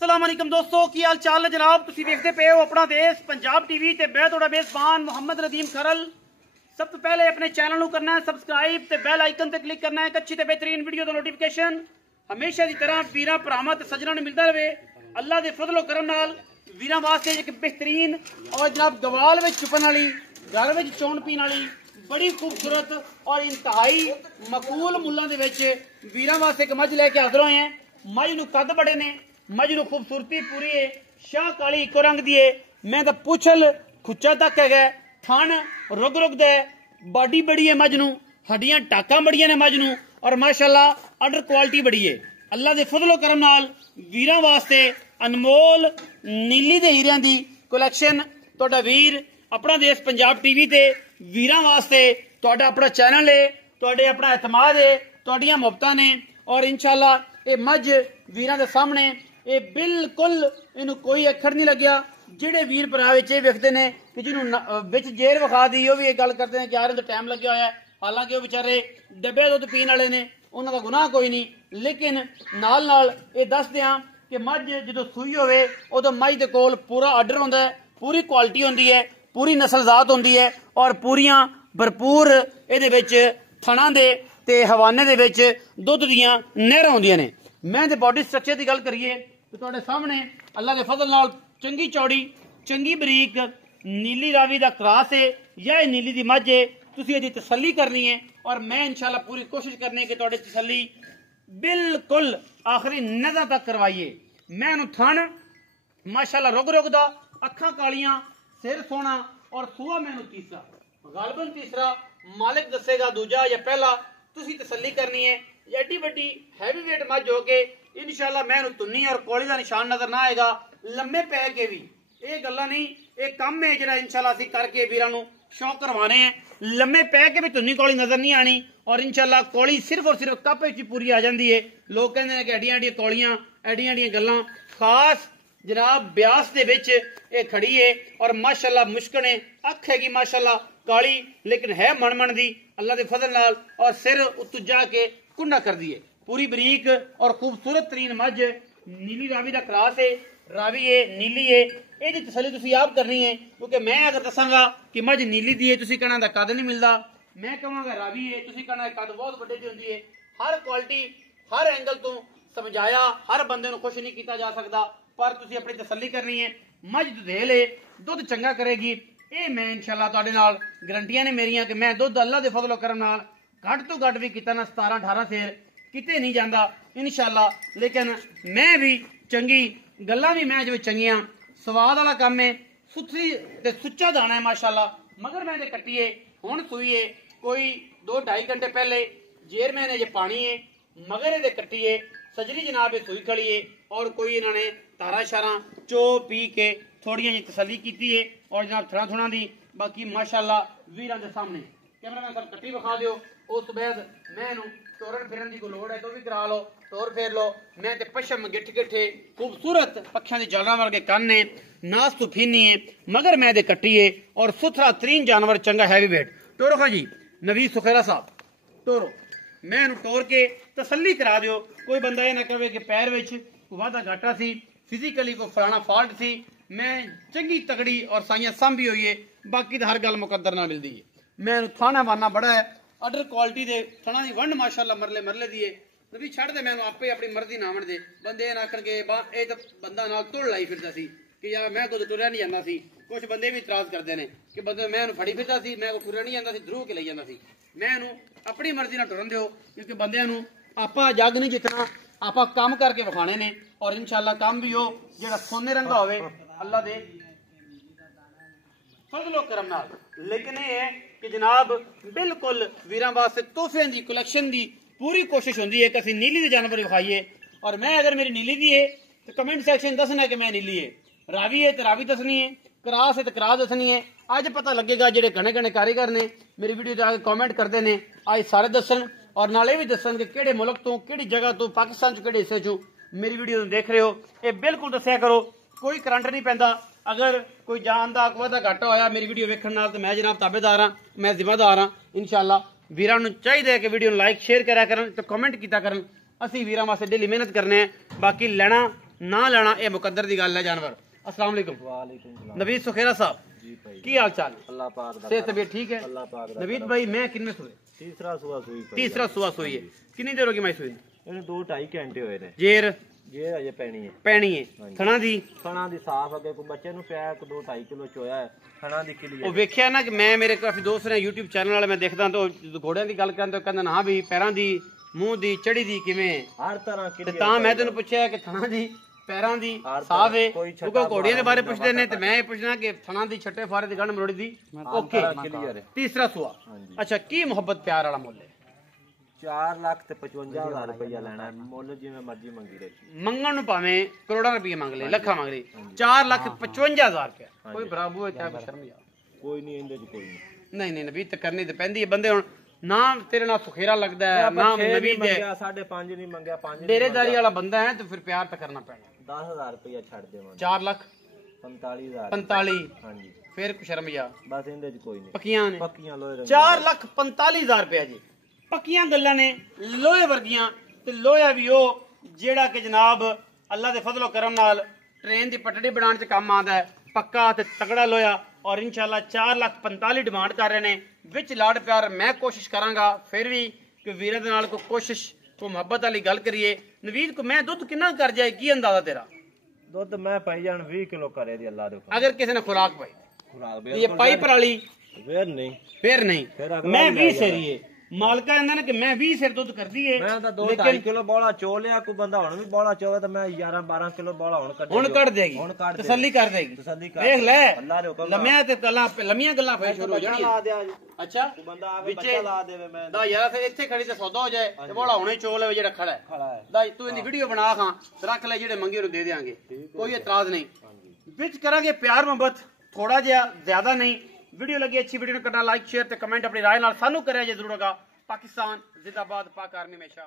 अस्सलाम वालेकुम दोस्तों की हाल चाल है जनाब। तुसीं देखते पे हो अपना देश पंजाब टीवी ते मैं थोड़ा मेजबान मोहम्मद नदीम खरल। सब तो पहले अपने चैनल करना है सबसक्राइब ते बैल आइकन ते क्लिक करना है। अच्छी ते बेहतरीन वीडियो का नोटिफिकेशन हमेशा की तरह वीरां भरावां ते सज्जनां नूं मिलदा रहे। अल्लाह दे फजलो करम नाल वीरां वास्ते एक बेहतरीन और जनाब गवाल में चुपन वाली घर में चौन पीने वाली बड़ी खूबसूरत और इंतहाई मकूल मुल्लां दे विच वीरां वास्ते एक मझ लैके हाजिर होए हैं। मझ नूं कद बड़े ने, मझ नूं खूबसूरती पूरी है, शाह काली इको रंग दी है। मैं तो पुछल खुच्चा तक है, थन रुग रुग दे, बॉडी बड़ी है मझ नूं, हड्डियां टाका बड़ियां ने मझ नूं और माशाअल्लाह अडर क्वालिटी बड़ी है। अल्लाह दे फजलो करम नाल वीरां वास्ते अनमोल नीली दे हीरियां दी कलैक्शन तुहाडा वीर अपना देश पंजाब टीवी ते वीरां वास्ते तुहाडा अपना चैनल है, तुहाडे अपना एतमाद है, तुहाडियां मुहब्बतां ने और इंशाअल्लाह ये मझ वीरां दे सामने ये बिल्कुल इनू कोई अखर नहीं लग्या। जेडे वीर भरा वेखते ने कि जिन्होंने बिच जेर विखा दी वो भी ये गल करते हैं कि यार तो टाइम लग्या होया है। हालांकि वो बेचारे डब्बे दुध पीने वाले ने, उन्होंने का गुनाह कोई नहीं, लेकिन नाल नाल ये दस दियां कि मझ जो सूई होवे उदों मझ दे कोल पूरा आर्डर होंदा है, पूरी क्वालिटी होंदी है, पूरी नस्लजात होंदी है और पूरियां भरपूर इहदे विच थणां दे ते हवाने दे विच दुध दियां नहरां होंदियां ने। मैं ते बॉडी स्ट्रक्चर की गल करिए तो तुहाडे सामने अल्लाह के फजल नाल चंगी चौड़ी चंगी बरीक नीली रावी दा क्रास है या नीली दी मझ है। तुसीं इहदी तसल्ली करनी है और मैं इंशाअल्लाह पूरी कोशिश करनी है कि तुहाडी तसल्ली बिल्कुल आखिरी नज़र तक करवाइए। मैं इहनूं थण माशाअल्लाह रुग रुग दा, अखां कालियां, सिर सोना और सूआ मैनू तीसरा, गालबन तीसरा मालिक दसेगा दूजा या पहला। तुसीं तसल्ली करनी है। एड्डी वड्डी हैवी वेट मझ हो के इंशाअल्लाह मैं तुन्नी और कोली का निशान नजर ना आएगा। लम्बे पै के भी ये गल्लां नहीं, ये काम है जिहड़ा इंशाअल्लाह असीं करके वीरां नूं शौक करवाने हैं। लम्बे पै के भी तुन्नी कोली नजर नहीं आनी और इंशाअल्लाह कोली सिर्फ और सिर्फ कप विच पूरी आ जाती है। लोग कहते हैं कि एडियां एडियां कोलियां, एडियां एडियां गल्लां। खास जनाब ब्यास दे विच ये खड़ी है और माशाअल्लाह मुश्किल है, अख हैगी माशाअल्लाह काली लेकिन है मनमन दी अल्लाह के फजल नाल और सिर उत्तू जाके कुंडा कर दिए। पूरी बरीक और खूबसूरत तरीन मझ नीली रावी का क्रास है, रावी है नीली है। ये तसली तुसीं आप करनी है क्योंकि मैं अगर दसांगा कि मझ नीली दी है तुसीं कहना दा कद नहीं मिलता, मैं कहांगा रावी है तुसीं कहना कद बहुत बड़े दी होंदी है। हर क्वालिटी हर एंगल तो समझाया हर बंदे नूं खुश नहीं किया जा सकता, पर तुसीं अपनी तसल्ली करनी है। मझ दुधेल है, दुध चंगा करेगी। ये मैं इंशाअल्लाह तुहाडे नाल गारंटियां ने मेरियां कि मैं दुध अल्लाह दे फजलो करम नाल घट तो घट भी कितना ना 17-18 सेर किते नहीं जाता इंशाअल्लाह। लेकिन मैं भी चंगी गल्लां भी मैं जो चंगियां स्वाद वाला काम है, सुथरी ते सुच्चा दाना है माशाअल्लाह। मगर मैंने कट्टी है हुण सूई है कोई 2-2.5 घंटे पहले, जेर मैंने जे पानी है मगर ये कट्टी है सजरी जनाब ये सूई खड़ी है और कोई इन्होंने तारा शारा चो पी के थोड़ियां जी तसली की है और जनाब थोड़ा थोड़ा दी बाकी माशाअल्लाह वीरां दे सामने कैमरामैन साहब कट्टी विखा दिओ। उस बैद मैं तोरण फिरन की कोई लोड़ है तो भी करा लो, तोर फेर लो। मैं ते पशम गिठ गिठे खूबसूरत पक्षियां दी जालां वर्गे कन्न ने, नास तो फीनी है मगर मैं दे कट्टी है और सुथरा तरीन जानवर चंगा हैवी वेट। टोरो खा जी नवीद सुखेरा साहब टोरो, मैं टोर के तसल्ली करा दिओ। कोई बंदा ये ना कहे कि पैर विच वाधा घाटा सी, फिजिकली कोई फलाना फॉल्ट सी। मैं चंगी तगड़ी और साइयां सांभी हुई है, बाकी तो हर गल मुकद्दर ना मिलती है। मैं थाना वाना बड़ा है, अडर क्वालिटी दे थणा दी वंड माशाअल्लाह मरले मरले दी है। नबी छड़ दे मैनू आपे अपनी मर्जी ना आवन दे। बंदे ना आखण के ये तो बंदा नाल तुड़ लाई फिरदा सी कि यार मैं कुछ टुरिया नहीं जांदा सी। कुछ बंदे भी इतराज करते हैं कि बंदे मैं फड़ी फिरदा सी, मैं कोई टुरिया नहीं जांदा सी, धरू के लई जांदा सी। मैं अपनी मर्जी नाल टुरन दिओ क्योंकि बंदियां नू आपां जग नहीं जितना, आपां काम करके विखाने ने और इंशाअल्लाह काम भी हो जिहड़ा सोने रंगा होवे अल्लाह दे फजलो करम नाल। लेकिन ये है कि जनाब बिल्कुल वीरां वास्ते तोहफे की कलैक्शन की पूरी कोशिश होंदी है कि असीं नीली दे जानवर विखाइए। और मैं अगर मेरी नीली दी है तो कमेंट सैक्शन दसना कि मैं नीली है, रावी है तो रावी दसनी है, क्रास है तो क्रास दसनी है। अज पता लगेगा जेडे घने घने कारीगर ने मेरी वीडियो ते आके कमेंट करते हैं, अज सारे दसन और नाले भी दसन कि किहड़े मुल्क तो किहड़ी जगह तो पाकिस्तान चो किहड़े हिस्से चो मेरी वीडियो देख रहे हो। ये बिल्कुल दस्या करो, कोई करंट नहीं पैंदा। अगर कोई जान का वाधा घाटा होया मेरी वीडियो वेखण नाल तो मैं जनाब ताबेदार हाँ, मैं जिम्मेदार हाँ। इंशाअल्लाह वीरां नूं चाहिए कि वीडियो लाइक शेयर करा करन तो कमेंट किया करन। असीं वीरां वास्ते डेली मेहनत करने हैं। बाकी लेना ना लेना यह मुकद्दर दी गल है जानवर। अस्सलाम वालेकुम। वालेकुम सलाम। नवीद सुखेरा साहब जी भाई, की हाल चाल? अल्लाह पाक दा सेहत तबीयत ठीक है? अल्लाह पाक दा नवीद भाई मैं कितने सुए? तीसरा सुआ सुई पई तीसरा सुआ सुई है। कितनी देर होगी मैं सुई? ਇਹਨੂੰ 2-2.5 ਘੰਟੇ ਹੋਏ ਨੇ। जेर ਜੇ ਅਜੇ ਪੈਣੀ ਹੈ। पैनी है ਹਾਂਜੀ। थना दी ਖਾਣਾ ਦੀ ਸਾਫ ਅੱਗੇ ਕੋਈ ਬੱਚੇ ਨੂੰ ਪਿਆ 2-2.5 ਕਿਲੋ ਚੋਇਆ ਹੈ। ਖਾਣਾ ਦੀ ਕਿਲੀ ਉਹ ਵੇਖਿਆ ਨਾ ਕਿ ਮੈਂ ਮੇਰੇ ਕਾਫੀ ਦੋਸਤ ਨੇ YouTube ਚੈਨਲ ਵਾਲੇ ਮੈਂ ਦੇਖਦਾ ਤਾਂ ਉਹ ਘੋੜਿਆਂ ਦੀ ਗੱਲ ਕਰਦੇ ਕਹਿੰਦੇ ਨਾ ਵੀ ਪੈਰਾਂ ਦੀ ਮੂੰਹ ਦੀ ਚੜੀ ਦੀ ਕਿਵੇਂ ਹਰ ਤਰ੍ਹਾਂ ਤੇ ਕਿਲੀ ਤਾਂ ਮੈਂ ਤੈਨੂੰ ਪੁੱਛਿਆ ਕਿ ਥਣਾ ਦੀ ਪੈਰਾਂ ਦੀ ਹਰ ਸਾਫ ਹੈ ਕੋਈ ਛੱਟਾ ਕਿਉਂਕਿ ਘੋੜੀਆਂ ਦੇ ਬਾਰੇ ਮਾਰਨ ਪੁੱਛਦੇ ਨੇ ਦਾ ਤੇ ਮੈਂ ਇਹ ਪੁੱਛਣਾ ਕਿ ਥਣਾ ਦੀ ਛੱਟੇ ਫਾਰੇ ਦੀ ਗੰਢ ਮਰੋੜੀ ਦੀ ਓਕੇ ਕਲੀਅਰ ਹੈ। ਤੀਸਰਾ ਸੁਆ ਹਾਂਜੀ। ਅੱਛਾ ਕੀ ਮੁਹੱਬਤ ਪਿਆਰ ਵਾਲਾ ਮੁੱਲ ਹੈ? 4,55,000 ਰੁਪਇਆ ਲੈਣਾ ਹੈ। ਮੁੱਲ ਜਿਵੇਂ ਮਰਜ਼ੀ ਮੰਗੀ ਰਹੀ। ਮੰਗਣ ਨੂੰ ਭਾਵੇਂ ਕਰੋੜਾਂ ਰੁਪਏ ਮੰਗ ਲੈ ਲੱਖਾਂ ਮੰਗ ਲੈ 4,55,000 ਰੁਪਏ ਕੋਈ ਬਰਾਬੂ ਹੈ ਚਾਹ ਸ਼ਰਮ ਯਾਰ ਕੋਈ ਨਹੀਂ ਇਹਦੇ ਚ ਕੋਈ ਨਹੀਂ। ਨਹੀਂ ਨਹੀਂ ਨਬੀ ਤੇ ਕਰਨੀ ਤੇ ਪੈਂਦੀ ਹੈ ਬੰਦੇ ਹੁਣ ਨਾ ਤੇਰੇ ਨਾਲ ਸੁਖੇਰਾ ਲੱਗਦਾ ਹੈ ਨਾ ਨਬੀ ਦੇ ਮੰਗਿਆ 5.5 ਨਹੀਂ ਮੰਗਿਆ 5 ਡੇਰੇਦਾਰੀ ਵਾਲਾ ਬੰਦਾ ਹੈ ਤੇ ਫਿਰ ਪਿਆਰ ਤਾਂ ਕਰਨਾ ਪੈਣਾ। 10,000 ਰੁਪਇਆ ਛੱਡ ਦੇਵਾਂਗੇ। 4,45,000 45,000 ਹਾਂਜੀ ਫਿਰ ਸ਼ਰਮ ਯਾਰ ਬਸ ਇਹਦੇ ਚ ਕੋਈ ਨਹੀਂ। ਪੱਕੀਆਂ ਨੇ ਪੱਕੀਆਂ ਲੋਹੇ ਰੰਗ 4,45,000 ਰੁਪਏ ਜੀ ਪੱਕੀਆਂ ਗੱਲਾਂ ਨੇ ਲੋਹੇ ਵਰਗੀਆਂ ਤੇ ਲੋਹਾ ਵੀ ਉਹ ਜਿਹੜਾ ਕਿ ਜਨਾਬ ਅੱਲਾ ਦੇ ਫਜ਼ਲੋ ਕਰਮ ਨਾਲ ਟ੍ਰੇਨ ਦੀ ਪਟੜੀ ਬਣਾਉਣ 'ਚ ਕੰਮ ਆਉਂਦਾ ਹੈ। ਪੱਕਾ ਤੇ ਤਗੜਾ ਲੋਹਾ ਔਰ ਇਨਸ਼ਾਅੱਲਾ 4,45,000 ਡਿਮਾਂਡ ਕਰ ਰਹੇ ਨੇ। ਵਿੱਚ ਲਾਡ ਪਿਆਰ ਮੈਂ ਕੋਸ਼ਿਸ਼ ਕਰਾਂਗਾ ਫਿਰ ਵੀ ਕਿ ਵੀਰਾਂ ਦੇ ਨਾਲ ਕੋਈ ਕੋਸ਼ਿਸ਼ ਕੋਈ ਮੁਹੱਬਤ ਵਾਲੀ ਗੱਲ ਕਰੀਏ। ਨਵੀਦ ਕੋ ਮੈਂ ਦੁੱਧ ਕਿੰਨਾ ਕਰ ਜਾਏ ਕੀ ਅੰਦਾਜ਼ਾ ਤੇਰਾ? ਦੁੱਧ ਮੈਂ ਪਾਈ ਜਾਣ 20 ਕਿਲੋ ਕਰੇ ਦੀ ਅੱਲਾ ਦੇ ਹੁਕਮ। ਅਗਰ ਕਿਸੇ ਨੇ ਖੁਰਾਕ ਪਾਈ ਖੁਰਾਕ ਇਹ ਪਾਈ ਪਰਾਲੀ ਫੇਰ ਨਹੀਂ ਫਿਰ ਨਹੀਂ ਫਿਰ ਅਗਲਾ ਮੈਂ ਵੀ 20 ਲੈ ਸੇਰੀਏ ਮਾਲਕਾ ਇਹਨਾਂ ਨੇ ਕਿ ਮੈਂ 20 ਸਿਰ ਦੁੱਧ ਕਰਦੀ ਏ ਮੈਂ ਤਾਂ 2-2.5 ਕਿਲੋ ਬੋਲਾ ਚੋ ਲਿਆ। ਕੋਈ ਬੰਦਾ ਹੁਣ ਵੀ ਬੋਲਾ ਚੋਵੇ ਤਾਂ ਮੈਂ 11-12 ਕਿਲੋ ਬੋਲਾ ਹੁਣ ਕੱਢ ਹੁਣ ਕੱਢ ਦੇਗੀ ਹੁਣ ਕੱਢ ਦੇ। ਤਸੱਲੀ ਕਰ ਦੇਗੀ ਤਸੱਲੀ ਕਰ ਦੇਖ ਲੈ ਅੱਲਾ ਦੇ ਹੁਕਮ ਨਾਲ। ਲੰਮੀਆਂ ਤੇ ਗੱਲਾਂ ਲੰਮੀਆਂ ਗੱਲਾਂ ਫੇਰ ਸ਼ੁਰੂ ਹੋ ਬੱਚਾ ਲਾ ਜਾਣਗੀਆਂ। ਦਿਆ ਜੀ। ਅੱਛਾ ਕੋਈ ਬੰਦਾ ਆਵੇ ਵਿੱਚੇ ਬੱਚਾ ਲਾ ਦੇਵੇ ਮੈਂ ਦਾ ਯਾਰ ਫਿਰ ਇੱਥੇ ਖੜੀ ਤੇ ਸੌਦਾ ਹੋ ਜਾਏ ਤੇ ਬੋਲਾ ਹੁਣੇ ਚੋਲ ਹੋਵੇ ਜਿਹੜਾ ਖੜਾ ਹੈ ਖੜਾ ਹੈ। ਦਾ ਤੂੰ ਇਹਦੀ ਵੀਡੀਓ ਬਣਾ ਖਾਂ ਰੱਖ ਲੈ ਜਿਹੜੇ ਮੰਗੇ ਉਹਨੂੰ ਦੇ ਦੇਾਂਗੇ ਕੋਈ ਇਤਰਾਜ਼ ਨਹੀਂ। ਵਿੱਚ ਕਰਾਂਗੇ ਪਿਆਰ ਮੁਹੱਬਤ ਥੋੜਾ ਜਿਹਾ ਜ਼ਿਆਦਾ ਨਹੀਂ। ਵੀਡੀਓ ਲੱਗੀ ਅੱਛੀ ਵੀਡੀਓ ਨੂੰ ਕਰਨਾ ਲਾਈਕ ਸ਼ੇਅਰ ਤੇ ਕਮੈਂਟ ਆਪਣੀ ਰਾਏ ਨਾਲ ਸਾਨੂੰ ਕਰਿਆ ਜੇ ਜ਼ਰੂਰ ਹੋਗਾ। पाकिस्तान जिंदाबाद पाक आर्मी हमेशा।